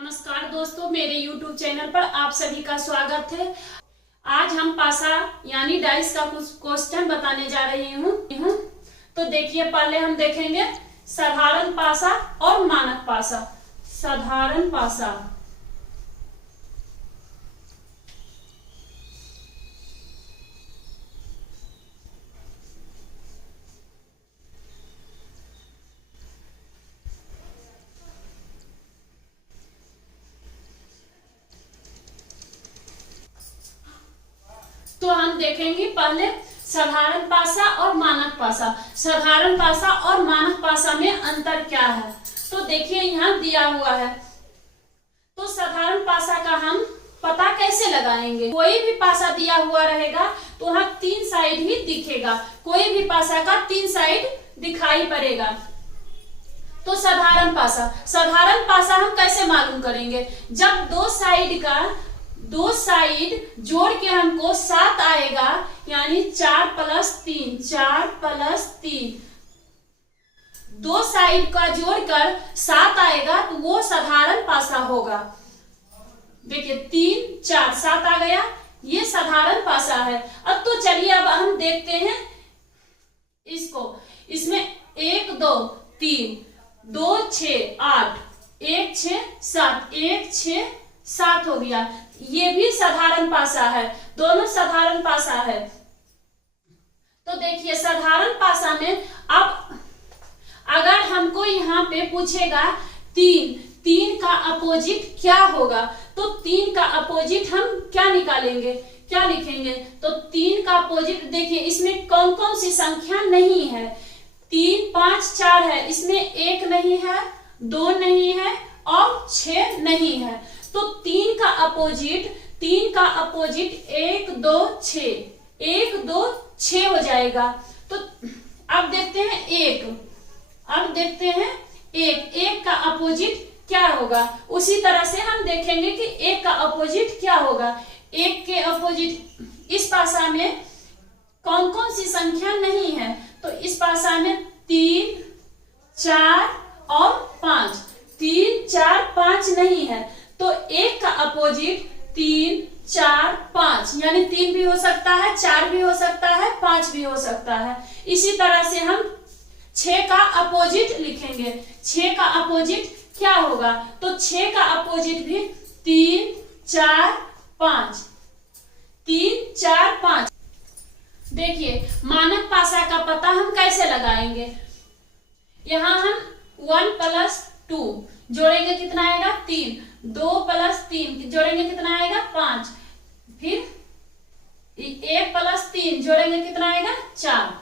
नमस्कार दोस्तों, मेरे YouTube चैनल पर आप सभी का स्वागत है। आज हम पासा यानी डाइस का कुछ क्वेश्चन बताने जा रही हूँ। तो देखिए, पहले हम देखेंगे साधारण पासा और मानक पासा। साधारण पासा तो हम देखेंगे पहले साधारण पासा और मानक पासा। साधारण पासा और मानक पासा में अंतर क्या है, तो देखिए यहाँ दिया हुआ है। तो साधारण पासा का हम पता कैसे लगाएंगे। कोई भी पासा दिया हुआ रहेगा तो वहाँ तीन साइड ही दिखेगा, कोई भी पासा का तीन साइड दिखाई पड़ेगा। तो साधारण पासा हम कैसे मालूम करेंगे। जब दो साइड जोड़ के हमको 7 आएगा, यानी 4+3 दो साइड का जोड़कर 7 आएगा तो वो साधारण पासा होगा। देखिए 3 4 7 आ गया, ये साधारण पासा है। अब तो चलिए अब हम देखते हैं इसको। इसमें 1 2 3 2 6 8 1 6 7 1 6 7 हो गया। ये भी साधारण पासा है, दोनों साधारण पासा है। तो देखिए साधारण पासा में अब अगर हमको यहाँ पे पूछेगा तीन का अपोजिट क्या होगा, तो 3 का अपोजिट हम क्या निकालेंगे, क्या लिखेंगे। तो 3 का अपोजिट देखिए, इसमें कौन कौन सी संख्या नहीं है। 3 5 4 है, इसमें 1 नहीं है, 2 नहीं है और 6 नहीं है। तो 3 का अपोजिट 1 2 6 हो जाएगा। तो अब देखते हैं एक का अपोजिट क्या होगा। उसी तरह से हम देखेंगे कि 1 का अपोजिट क्या होगा। 1 के अपोजिट इस पासा में कौन कौन सी संख्या नहीं है, तो इस पासा में 3 4 और 5, 3 4 5 नहीं है। तो 1 का अपोजिट 3 4 5, यानी 3 भी हो सकता है, 4 भी हो सकता है, 5 भी हो सकता है। इसी तरह से हम 6 का अपोजिट लिखेंगे। 6 का अपोजिट क्या होगा, तो 6 का अपोजिट भी 3 4 5, 3 4 5। देखिए मानक पासा का पता हम कैसे लगाएंगे। यहाँ हम 1 + 2 जोड़ेंगे, कितना आएगा 3, 2 + 3 जोड़ेंगे, कितना आएगा 5, फिर 1 + 3 जोड़ेंगे, कितना आएगा 4।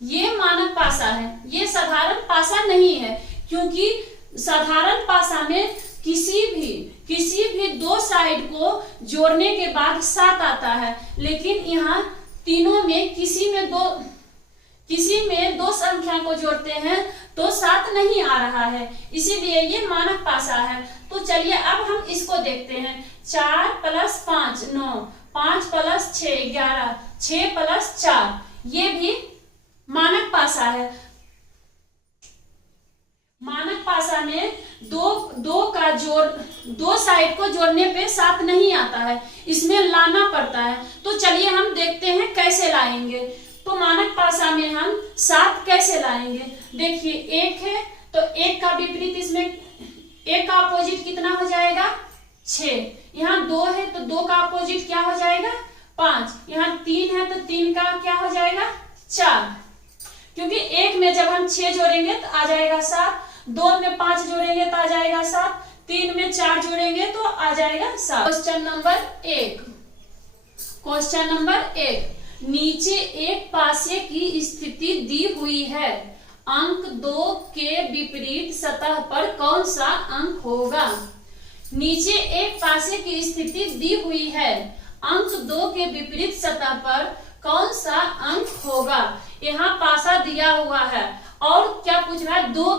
ये मानक पासा है, ये साधारण पासा नहीं है। क्योंकि साधारण पासा में किसी भी दो साइड को जोड़ने के बाद 7 आता है, लेकिन यहाँ तीनों में किसी में दो संख्या को जोड़ते हैं तो 7 नहीं आ रहा है, इसीलिए ये मानक पासा है। तो चलिए अब हम इसको देखते हैं। 4 + 5 9, 5 + 6 11, 6 + 4, ये भी मानक पासा है। मानक पासा में दो साइड को जोड़ने पे 7 नहीं आता है, इसमें लाना पड़ता है। तो चलिए हम देखते हैं कैसे लाएंगे। तो मानक पासा में हम 7 कैसे लाएंगे। देखिए 1 है तो 1 का विपरीत, इसमें 1 का अपोजिट कितना हो जाएगा 6। यहाँ 2 है तो 2 का अपोजिट क्या हो जाएगा 5। यहाँ 3 है तो 3 का क्या हो जाएगा 4। क्योंकि 1 में जब हम 6 जोड़ेंगे तो आ जाएगा 7, 2 में 5 जोड़ेंगे तो आ जाएगा 7, 3 में 4 जोड़ेंगे तो आ जाएगा 7। क्वेश्चन नंबर 1, नीचे एक पासे की स्थिति दी हुई है। अंक 2 के विपरीत सतह पर कौन सा अंक होगा। नीचे एक पासे की स्थिति दी हुई है, अंक 2 के विपरीत सतह पर कौन सा अंक होगा। यहाँ पासा दिया हुआ है और क्या पूछ रहा है, 2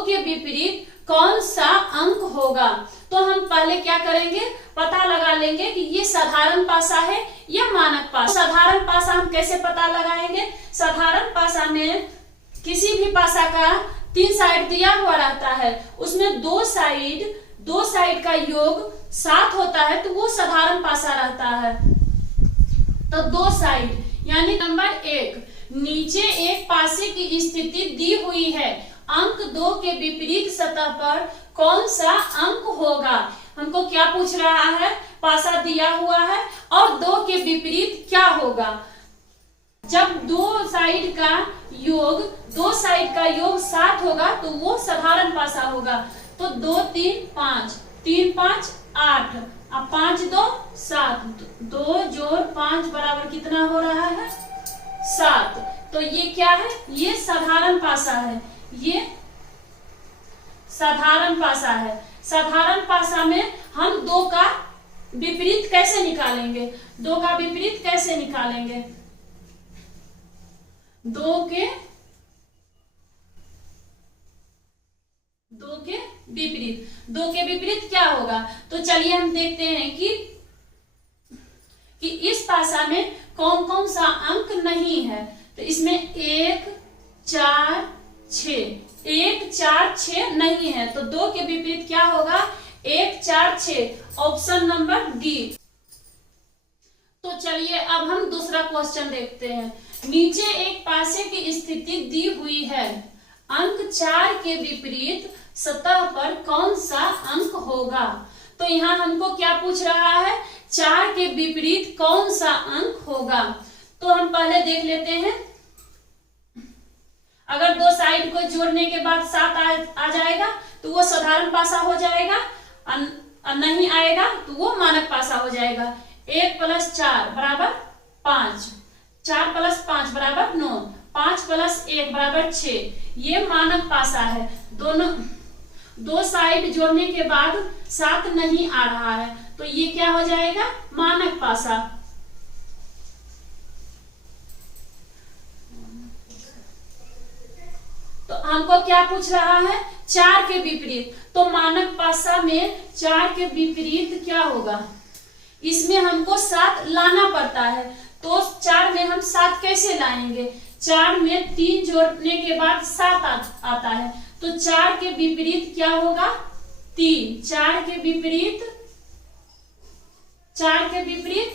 के विपरीत कौन सा अंक होगा। तो हम पहले क्या करेंगे, पता लगा लेंगे कि ये साधारण पासा है या मानक पासा। साधारण पासा हम कैसे पता लगाएंगे। साधारण पासा में किसी भी पासा का 3 साइड दिया हुआ रहता है, उसमें 2 साइड दो साइड का योग 7 होता है तो वो साधारण पासा रहता है। तो दो साइड यानी नंबर 1, नीचे एक पासे की स्थिति दी हुई है, अंक 2 के विपरीत सतह पर कौन सा अंक होगा। हमको क्या पूछ रहा है, पासा दिया हुआ है और 2 के विपरीत क्या होगा। जब दो साइड का योग 7 होगा तो वो साधारण पासा होगा। तो 2 3 5, 3 5 8, अब 5 2 7, 2 जोड़ 5 बराबर कितना हो रहा है 7। तो ये क्या है, ये साधारण पासा है, ये साधारण पासा है। साधारण पासा में हम 2 का विपरीत कैसे निकालेंगे, 2 का विपरीत कैसे निकालेंगे, 2 के विपरीत क्या होगा। तो चलिए हम देखते हैं कि इस पासा में कौन कौन सा अंक नहीं है। तो इसमें 1 4 6, 1 4 6 नहीं है, तो 2 के विपरीत क्या होगा 1 4 6, ऑप्शन नंबर डी। तो चलिए अब हम दूसरा क्वेश्चन देखते हैं। नीचे एक पासे की स्थिति दी हुई है, अंक 4 के विपरीत सतह पर कौन सा अंक होगा। तो यहाँ हमको क्या पूछ रहा है, 4 के विपरीत कौन सा अंक होगा। तो हम पहले देख लेते हैं, अगर दो साइड को जोड़ने के बाद 7 आ जाएगा तो वो साधारण पासा हो जाएगा, नहीं आएगा तो वो मानक पासा हो जाएगा। 1 + 4 बराबर 5, 4 + 5 बराबर 9, 5 + 1 बराबर 6, ये मानक पासा है। दो साइड जोड़ने के बाद 7 नहीं आ रहा है तो ये क्या हो जाएगा मानक पासा। तो हमको क्या पूछ रहा है, 4 के विपरीत। तो मानक पासा में 4 के विपरीत क्या होगा, इसमें हमको 7 लाना पड़ता है। तो 4 में हम 7 कैसे लाएंगे, 4 में 3 जोड़ने के बाद 7 आता है, तो 4 के विपरीत क्या होगा 3, 4 के विपरीत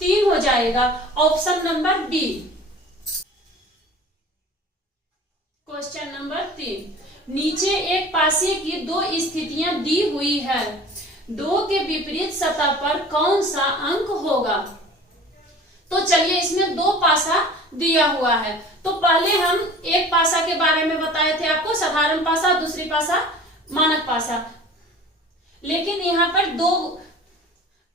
3 हो जाएगा, option number D. Question number 3, नीचे एक पासे की 2 स्थितियां दी हुई है, 2 के विपरीत सतह पर कौन सा अंक होगा। तो चलिए इसमें 2 पासा दिया हुआ है। तो पहले हम एक पासा के बारे में बताए थे आपको, साधारण पासा, दूसरी पासा मानक पासा। लेकिन यहाँ पर 2,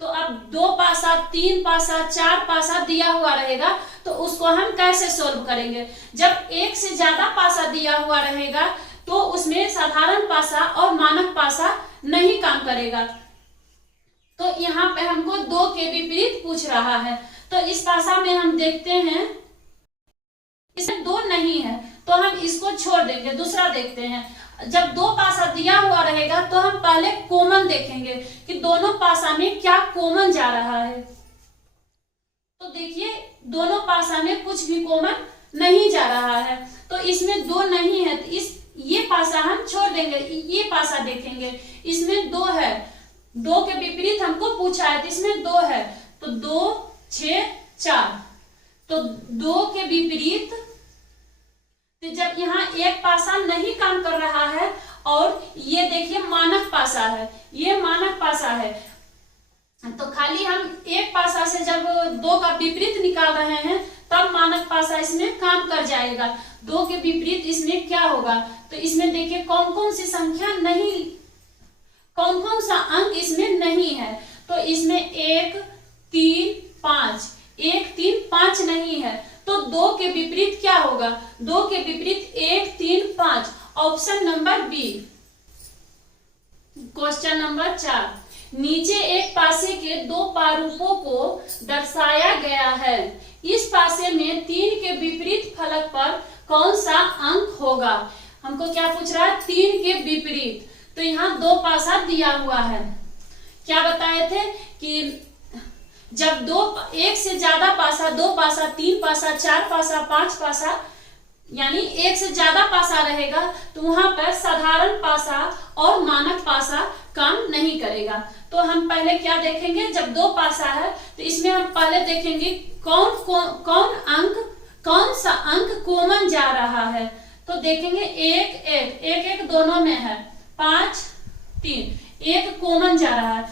तो अब 2 पासा, 3 पासा, 4 पासा दिया हुआ रहेगा तो उसको हम कैसे सोल्व करेंगे। जब एक से ज्यादा पासा दिया हुआ रहेगा तो उसमें साधारण पासा और मानक पासा नहीं काम करेगा। तो यहाँ पे हमको 2 के विपरीत पूछ रहा है। तो इस पासा में हम देखते हैं इसमें 2 नहीं है तो हम इसको छोड़ देंगे, दूसरा देखते हैं। जब 2 पासा दिया हुआ रहेगा तो हम पहले कॉमन देखेंगे कि दोनों पासा में क्या कॉमन जा रहा है। तो देखिए दोनों पासा में कुछ भी कॉमन नहीं जा रहा है, तो इसमें 2 नहीं है तो ये पासा हम छोड़ देंगे, ये पासा देखेंगे, इसमें 2 है, 2 के विपरीत हमको पूछा है तो इसमें 2 है, तो 2 6 4, तो 2 के विपरीत, तो जब यहाँ एक पासा नहीं काम कर रहा है और ये देखिए मानक पासा है, ये मानक पासा है, तो खाली हम एक पासा से जब 2 का विपरीत निकाल रहे हैं तब मानक पासा इसमें काम कर जाएगा। 2 के विपरीत इसमें क्या होगा, तो इसमें देखिए कौन कौन सी संख्या नहीं, कौन कौन सा अंक इसमें नहीं है। तो इसमें 1 3 5, 1 3 5 नहीं है, तो 2 के विपरीत क्या होगा, 2 के विपरीत 1 3 5, option number B. Question number 4, नीचे एक पासे के 2 प्रारूपों को दर्शाया गया है, इस पासे में 3 के विपरीत फलक पर कौन सा अंक होगा। हमको क्या पूछ रहा है, 3 के विपरीत। तो यहाँ 2 पासा दिया हुआ है, क्या बताए थे कि जब एक से ज्यादा पासा, 2 पासा, 3 पासा, 4 पासा, 5 पासा, यानी एक से ज्यादा पासा रहेगा तो वहां पर साधारण पासा और मानक पासा काम नहीं करेगा। तो हम पहले क्या देखेंगे, जब दो पासा है तो इसमें हम पहले देखेंगे कौन सा अंक कॉमन जा रहा है। तो देखेंगे एक दोनों में है, 5 3, एक कॉमन जा रहा है।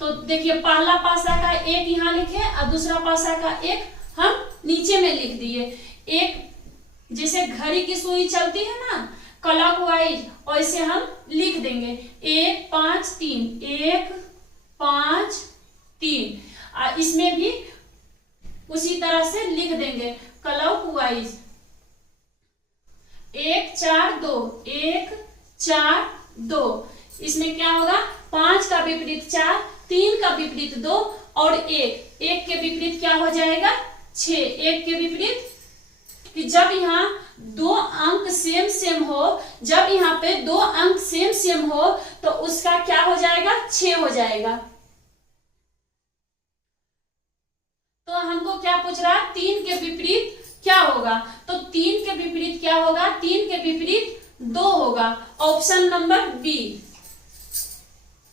तो देखिए पहला पासा का एक यहाँ लिखे और दूसरा पासा का एक हम नीचे में लिख दिए। एक जैसे घड़ी की सुई चलती है ना क्लॉकवाइज, वैसे हम लिख देंगे 1 5 3, 1 5 3। इसमें भी उसी तरह से लिख देंगे क्लॉकवाइज 1 4 2, 1 4 2। इसमें क्या होगा, 5 का विपरीत 4, 3 का विपरीत 2 और 1 के विपरीत क्या हो जाएगा 6। 1 के विपरीत कि जब यहाँ दो अंक सेम हो, जब यहाँ पे दो अंक सेम हो तो उसका क्या हो जाएगा 6 हो जाएगा। तो हमको क्या पूछ रहा है, 3 के विपरीत क्या होगा। तो 3 के विपरीत क्या होगा, 3 के विपरीत 2 होगा। Option number B.